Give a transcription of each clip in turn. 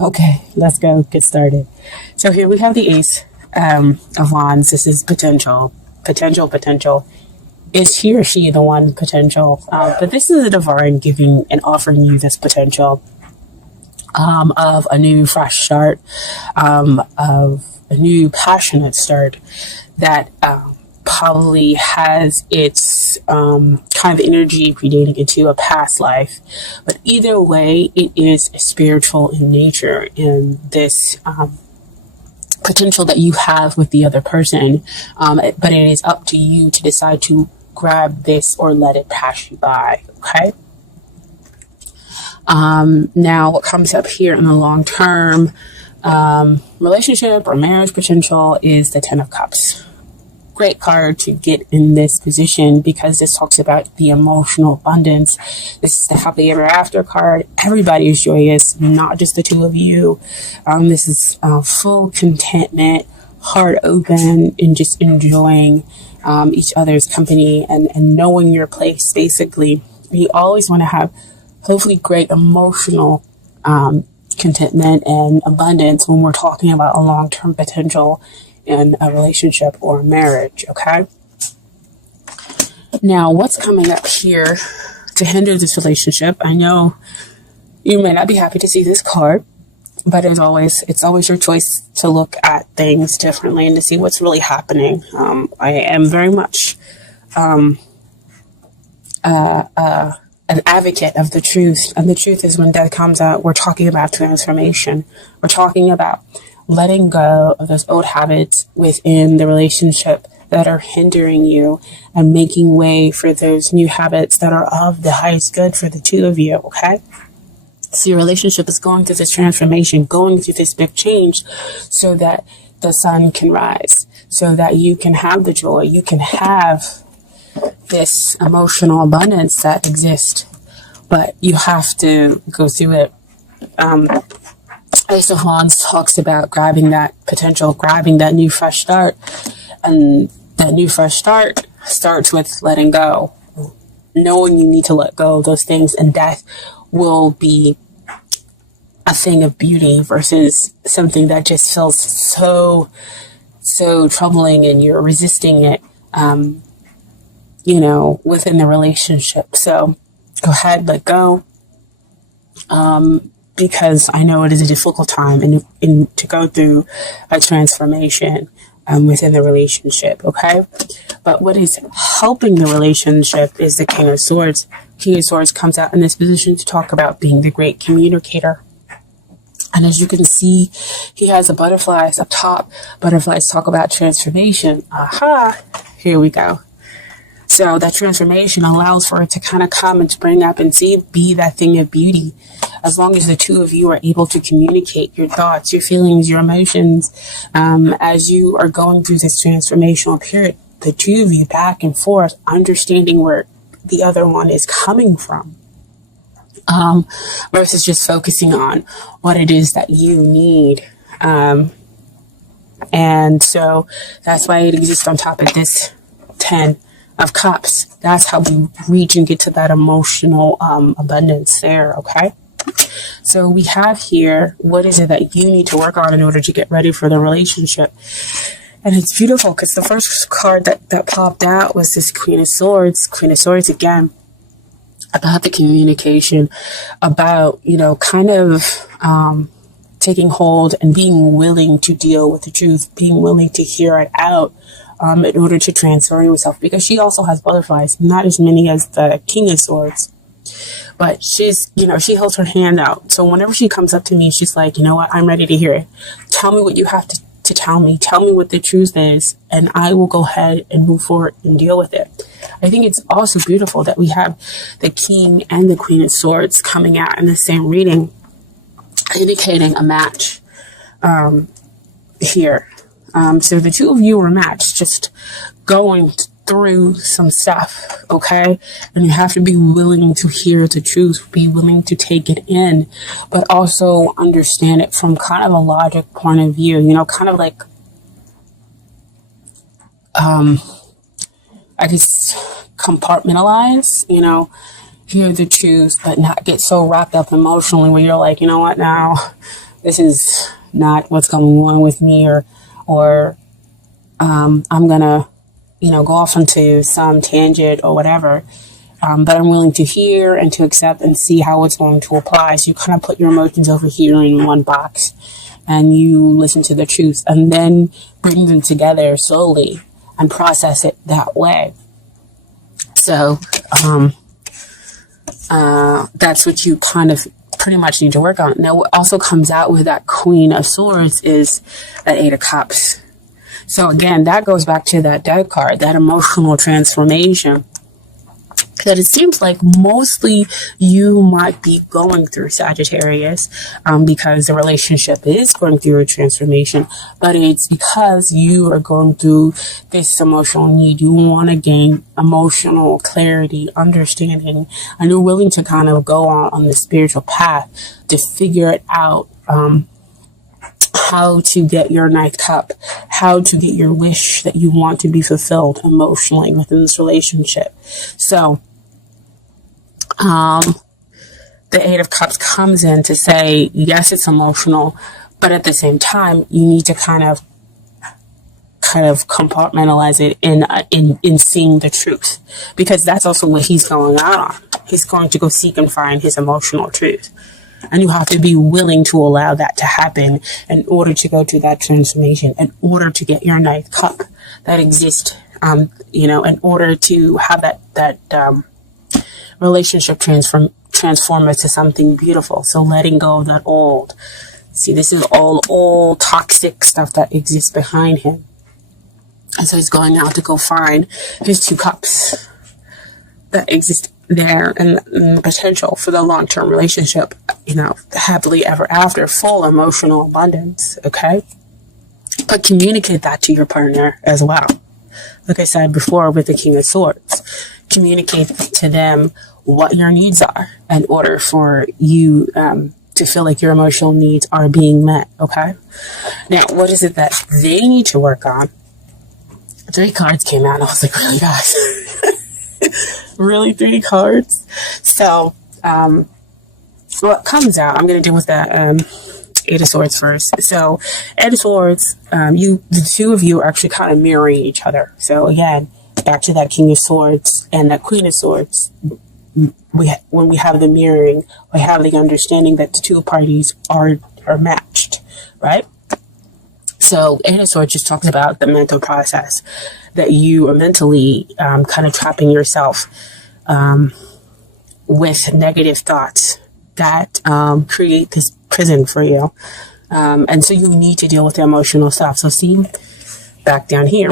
Okay, let's go get started. So here we have the Ace of Wands. This is potential, potential. Is he or she the one potential? But this is a divine giving and offering you this potential of a new fresh start, of a new passionate start that probably has its kind of energy predating into a past life. But either way, it is spiritual in nature in this potential that you have with the other person. But it is up to you to decide to grab this or let it pass you by. Okay. Now, what comes up here in the long term relationship or marriage potential is the Ten of Cups. Great card to get in this position because this talks about the emotional abundance. This is the happily ever after card. Everybody is joyous, not just the two of you. This is full contentment, heart open, and just enjoying each other's company and knowing your place, basically. You always want to have hopefully great emotional contentment and abundance when we're talking about a long-term potential in a relationship or a marriage, okay? Now, what's coming up here to hinder this relationship? I know you may not be happy to see this card, but as always, it's always your choice to look at things differently and to see what's really happening. I am very much an advocate of the truth, and the truth is when death comes out, we're talking about transformation. We're talking about letting go of those old habits within the relationship that are hindering you and making way for those new habits that are of the highest good for the two of you, okay? So your relationship is going through this transformation, going through this big change so that the sun can rise, so that you can have the joy, you can have this emotional abundance that exists, but you have to go through it. Ace of Wands talks about grabbing that potential, grabbing that new fresh start. And that new fresh start starts with letting go. Knowing you need to let go of those things, and death will be a thing of beauty versus something that just feels so troubling and you're resisting it, within the relationship. So go ahead, let go. Because I know it is a difficult time and to go through a transformation within the relationship, okay? But what is helping the relationship is the King of Swords. King of Swords comes out in this position to talk about being the great communicator. And as you can see, he has the butterflies up top. Butterflies talk about transformation. Aha! Here we go. So that transformation allows for it to kind of come and spring up and be that thing of beauty. As long as the two of you are able to communicate your thoughts, your feelings, your emotions, as you are going through this transformational period, the two of you back and forth, understanding where the other one is coming from, versus just focusing on what it is that you need. And so that's why it exists on top of this 10 of Cups. That's how we reach and get to that emotional abundance there, okay? So we have here, what is it that you need to work on in order to get ready for the relationship? And it's beautiful because the first card that popped out was this Queen of Swords. Queen of Swords again, about the communication, about, kind of taking hold and being willing to deal with the truth, being willing to hear it out, in order to transform yourself, because she also has butterflies, not as many as the King of Swords, but she's, she holds her hand out. So whenever she comes up to me, she's like, you know what, I'm ready to hear it. Tell me what you have to tell me. Tell me what the truth is, and I will go ahead and move forward and deal with it. I think it's also beautiful that we have the King and the Queen of Swords coming out in the same reading, indicating a match here. So the two of you are matched, just going through some stuff, okay? And you have to be willing to hear the truth, be willing to take it in, but also understand it from kind of a logic point of view, kind of like, I guess, compartmentalize, hear the truth, but not get so wrapped up emotionally where you're like, you know what now? this is not what's going on with me, or I'm gonna, go off into some tangent or whatever. But I'm willing to hear and to accept and see how it's going to apply. So you kind of put your emotions over here in one box and you listen to the truth and then bring them together slowly and process it that way. So that's what you kind of pretty much need to work on. Now, what also comes out with that Queen of Swords is that Eight of Cups. So again, that goes back to that Death card, that emotional transformation that it seems like mostly you might be going through, Sagittarius, because the relationship is going through a transformation, but it's because you are going through this emotional need. You want to gain emotional clarity, understanding, and you're willing to kind of go on the spiritual path to figure it out, how to get your ninth cup, how to get your wish that you want to be fulfilled emotionally within this relationship. So, the Eight of Cups comes in to say, yes, it's emotional, but at the same time, you need to kind of compartmentalize it in seeing the truth, because that's also what he's going out on. He's going to go seek and find his emotional truth. And you have to be willing to allow that to happen in order to go to that transformation, in order to get your ninth cup that exists, in order to have that relationship transform into something beautiful. So letting go of that old. See, this is all old toxic stuff that exists behind him. And so he's going out to go find his two cups that exist there and potential for the long-term relationship, happily ever after, full emotional abundance, okay? But communicate that to your partner as well. Like I said before with the King of Swords, communicate to them what your needs are in order for you to feel like your emotional needs are being met, okay? Now, what is it that they need to work on? 3 cards came out and I was like, really, guys? Really, 3 cards? So, what comes out, I'm going to deal with the Eight of Swords first. So, Eight of Swords, the two of you are actually kind of mirroring each other. So, again, back to that King of Swords and that Queen of Swords, when we have the mirroring, we have the understanding that the two parties are matched, right? So, Eight of Swords just talks about the mental process that you are mentally kind of trapping yourself with negative thoughts that create this prison for you. And so you need to deal with the emotional stuff. So see, back down here,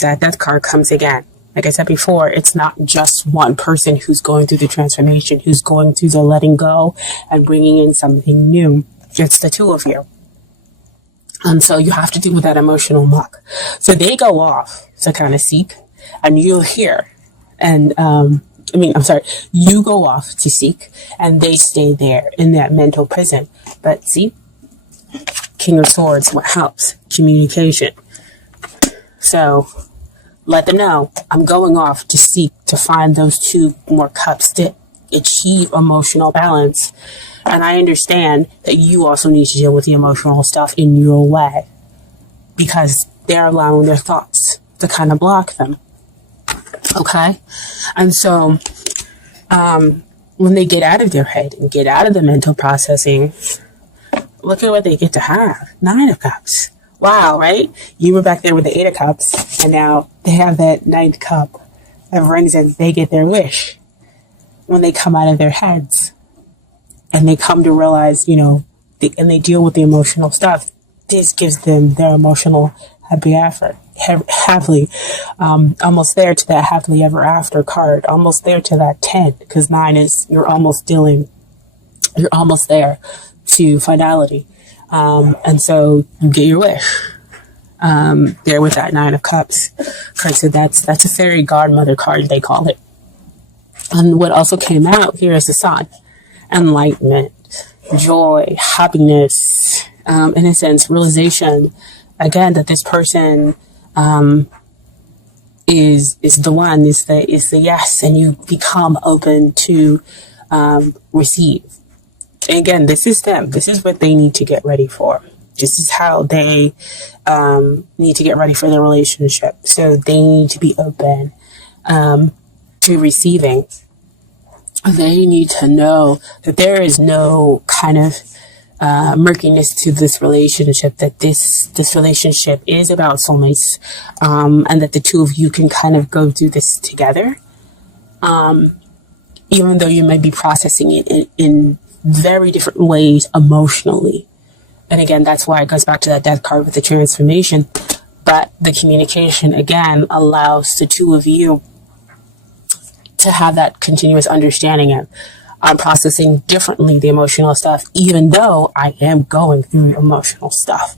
that card comes again. Like I said before, it's not just one person who's going through the transformation, who's going through the letting go and bringing in something new. It's the two of you. And so you have to deal with that emotional muck. So they go off to kind of seek, and you're here. And, you go off to seek, and they stay there in that mental prison. But see, King of Swords, what helps? Communication. So let them know, I'm going off to seek to find those 2 more cups to achieve emotional balance. And I understand that you also need to deal with the emotional stuff in your way, because they're allowing their thoughts to kind of block them. Okay? And so, when they get out of their head and get out of the mental processing, look at what they get to have. 9 of Cups. Wow, right? You were back there with the 8 of Cups, and now they have that 9th cup that brings in, they get their wish when they come out of their heads. And they come to realize, and they deal with the emotional stuff. This gives them their emotional happily, almost there to that happily ever after card, almost there to that 10, because 9 is, you're almost there to finality. And so you get your wish, there with that 9 of Cups. Okay, so that's a fairy godmother card, they call it. And what also came out here is the Sun. Enlightenment, joy, happiness, in a sense, realization, again, that this person is the one, is the yes, and you become open to receive. Again, this is them. This is what they need to get ready for. This is how they need to get ready for their relationship. So they need to be open to receiving. They need to know that there is no kind of murkiness to this relationship, that this relationship is about soulmates, and that the two of you can kind of go through this together, even though you might be processing it in very different ways emotionally. And again, that's why it goes back to that death card with the transformation. But the communication, again, allows the two of you to have that continuous understanding of, I'm processing differently the emotional stuff, even though I am going through emotional stuff.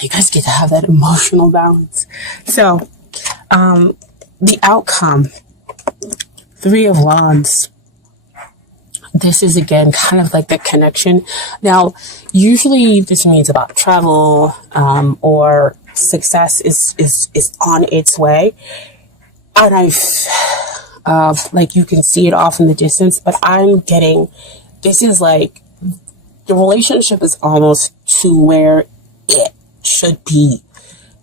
You guys get to have that emotional balance. So, the outcome, 3 of Wands. This is, again, kind of like the connection. Now, usually this means about travel, or success is on its way. And like you can see it off in the distance, but I'm getting, this is like, the relationship is almost to where it should be,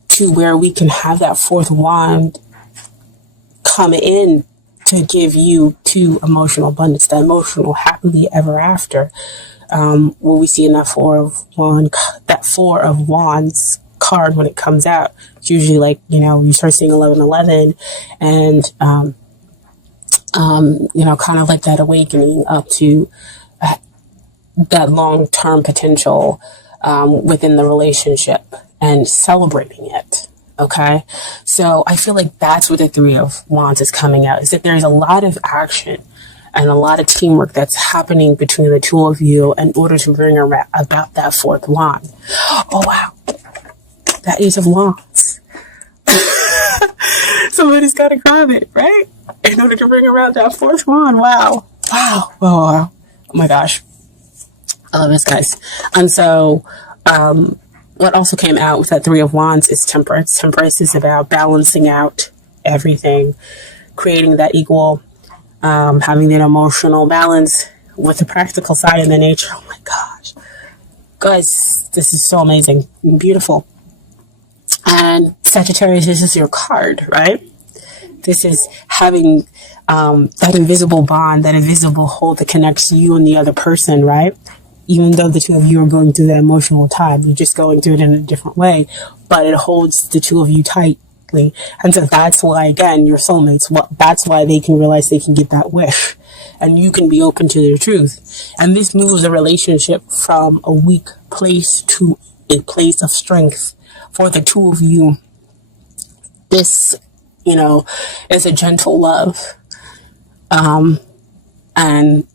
to where we can have that 4th wand come in to give you to emotional abundance, the emotional happily ever after. When we see in that 4 of Wands card when it comes out, it's usually like, you start seeing 1111 and, kind of like that awakening up to that long-term potential within the relationship and celebrating it. Okay, so I feel like that's what the 3 of Wands is coming out, is that there's a lot of action and a lot of teamwork that's happening between the two of you in order to bring about that 4th wand. Oh, wow. That Ace of Wands. Somebody's got to grab it, right? In order to bring around that 4th wand. Wow. Wow. Oh my gosh. I love this, guys. And so, what also came out with that 3 of Wands is Temperance. Temperance is about balancing out everything, creating that equal, having that emotional balance with the practical side and the nature. Oh my gosh. Guys, this is so amazing. Beautiful. And Sagittarius, this is your card, right? This is having that invisible bond, that invisible hold that connects you and the other person, right? Even though the two of you are going through that emotional time, you're just going through it in a different way, but it holds the two of you tightly. And so that's why, again, your soulmates, that's why they can realize they can get that wish and you can be open to their truth. And this moves a relationship from a weak place to a place of strength for the two of you. This, is a gentle love. And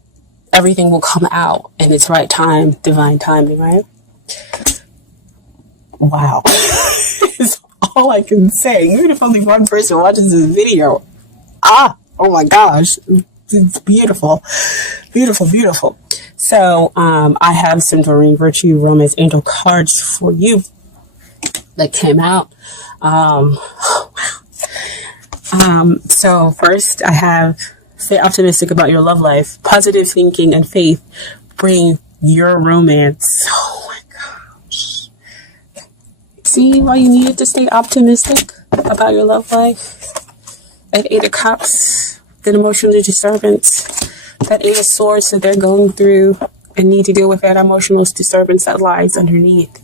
everything will come out in its right time, divine timing, right? Wow. It's all I can say. Even if only one person watches this video. Oh my gosh. It's beautiful. Beautiful, beautiful. So, I have some Doreen Virtue Romance Angel cards for you that came out. So first I have stay optimistic about your love life. Positive thinking and faith bring your romance. Oh my gosh. See why you needed to stay optimistic about your love life? At 8 of Cups, that emotional disturbance, that 8 of Swords that they're going through and need to deal with that emotional disturbance that lies underneath.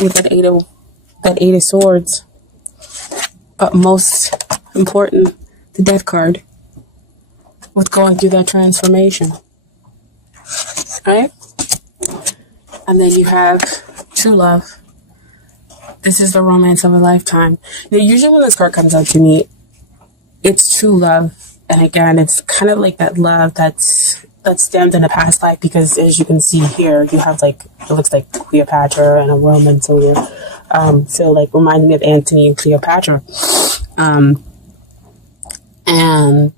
With that 8 of Swords. But most important, the Death card. With going through that transformation. Right? And then you have true love. This is the romance of a lifetime. Now, usually when this card comes out to me, it's true love. And again, it's kind of like that love that's stemmed in a past life, because as you can see here, you have it looks like Cleopatra and a Roman soldier. So reminding me of Antony and Cleopatra. And,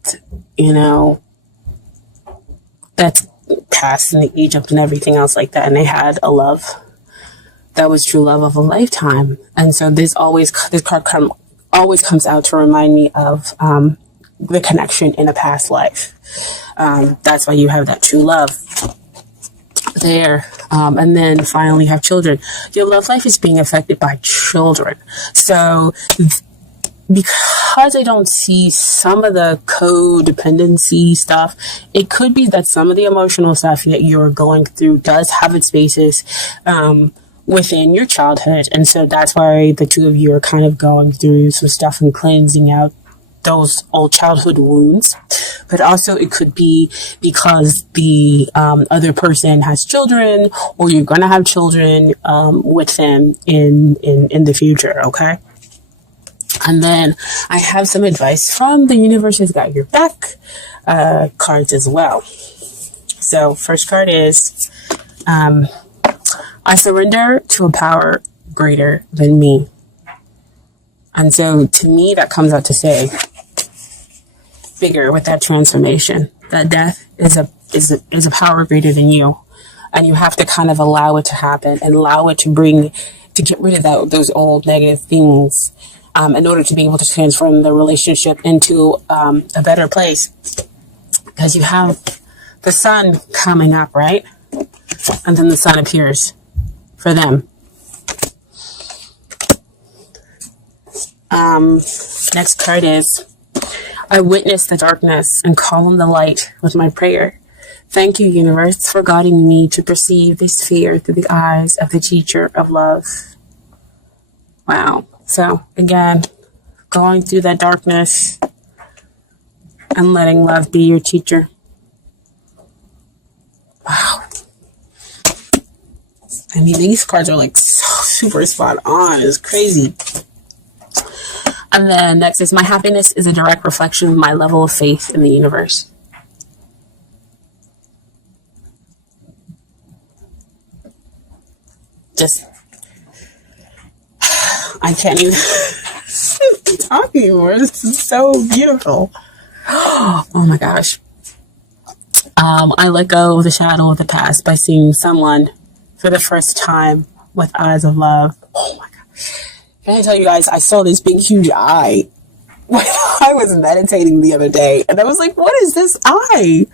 that's past in Egypt and everything else like that. And they had a love that was true love of a lifetime. And so this card always comes out to remind me of, the connection in a past life. That's why you have that true love. there. And then finally have children. Your love life is being affected by children. So because I don't see some of the codependency stuff, it could be that some of the emotional stuff that you're going through does have its basis within your childhood. And so that's why the two of you are kind of going through some stuff and cleansing out those old childhood wounds. But also it could be because the other person has children, or you're going to have children with them in the future, okay? And then I have some advice from the universe has got your back cards as well. So first card is I surrender to a power greater than me. And so to me that comes out to say bigger with that transformation. That death is a power greater than you. And you have to kind of allow it to happen and allow it to get rid of those old negative things in order to be able to transform the relationship into a better place. Because you have the sun coming up, right? And then the sun appears for them. Next card is I witness the darkness and call on the light with my prayer. Thank you, universe, for guiding me to perceive this fear through the eyes of the teacher of love. Wow. So again, going through that darkness and letting love be your teacher. Wow. I mean, these cards are like so super spot on. It's crazy. And then next is my happiness is a direct reflection of my level of faith in the universe. I can't even talk anymore. This is so beautiful. Oh my gosh. I let go of the shadow of the past by seeing someone for the first time with eyes of love. Oh my God. Can I tell you guys, I saw this big, huge eye when I was meditating the other day. And I was like, what is this eye?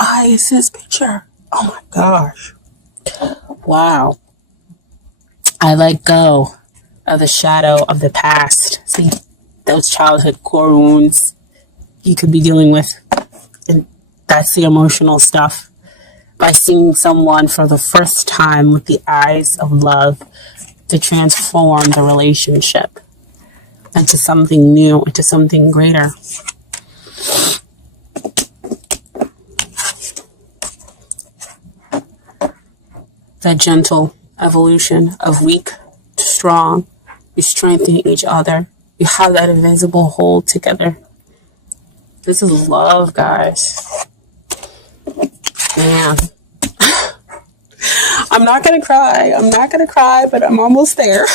It's this picture. Oh my gosh. Wow. I let go of the shadow of the past. See, those childhood core wounds you could be dealing with. And that's the emotional stuff. By seeing someone for the first time with the eyes of love to transform the relationship into something new, into something greater. That gentle evolution of weak to strong. You strengthen each other. You have that invisible hold together. This is love, guys. Man. I'm not going to cry. But I'm almost there.